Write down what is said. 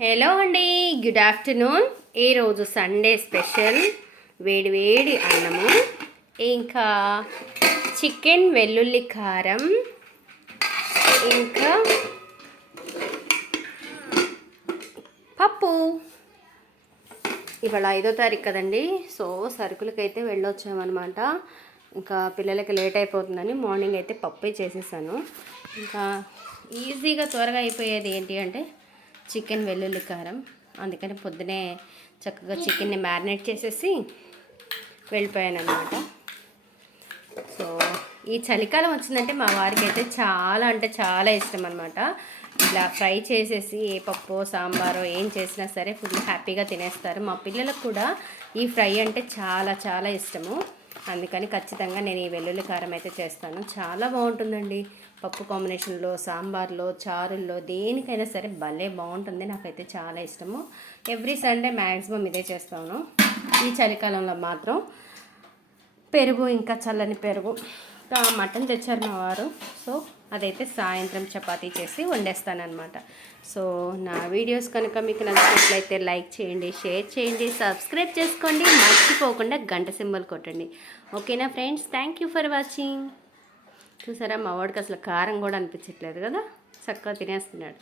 Hello అండి, good afternoon. ఈరోజు Sunday special వేడి వేడి అన్నము, ఇంకా చికెన్ వెల్లుల్లి కారం, ఇంకా పప్పు. ఇవాళ 5వ తారీఖు కదండి, సో సరుకులకైతే వెళ్ళొచ్చామన్నమాట. ఇంకా పిల్లలకి లేట్ అయిపోతుందని మార్నింగ్ అయితే పప్పే చేసేసాను. ఇంకా ఈజీగా త్వరగా అయిపోయేది ఏంటి అంటే చికెన్ వెల్లుల్లి కారం. అందుకని పొద్దునే చక్కగా చికెన్ని మ్యారినేట్ చేసేసి వెళ్ళిపోయాను అనమాట. సో ఈ చలికాలం వచ్చిందంటే మా వారికి అయితే చాలా అంటే చాలా ఇష్టం అనమాట. ఇలా ఫ్రై చేసేసి ఏ పప్పు సాంబారో ఏం చేసినా సరే ఫుల్ హ్యాపీగా తినేస్తారు. మా పిల్లలకు కూడా ఈ ఫ్రై అంటే చాలా చాలా ఇష్టము. అందుకని ఖచ్చితంగా నేను ఈ వెల్లుల్లి కారం అయితే చేస్తాను. చాలా బాగుంటుందండి. పప్పు కాంబినేషన్లో, సాంబార్లో, చారుల్లో, దేనికైనా సరే భలే బాగుంటుంది. నాకైతే చాలా ఇష్టము. ఎవ్రీ సండే మ్యాక్సిమం ఇదే చేస్తాను. ఈ చలికాలంలో మాత్రం పెరుగు, ఇంకా చల్లని పెరుగు. మటన్ తెచ్చారు మా వారు, సో అదైతే సాయంత్రం చపాతీ చేసి వండేస్తానమాట. సో నా వీడియోస్ కనుక మీకు నచ్చినట్లయితే లైక్ చేయండి, షేర్ చేయండి, సబ్స్క్రైబ్ చేసుకోండి, మర్చిపోకుండా గంట సింబల్ కొట్టండి. ఓకేనా friends, thank you for watching. చూసారా, మా వాడికి అసలు కారం కూడా అనిపించట్లేదు కదా, చక్కగా తినేస్తున్నాడు.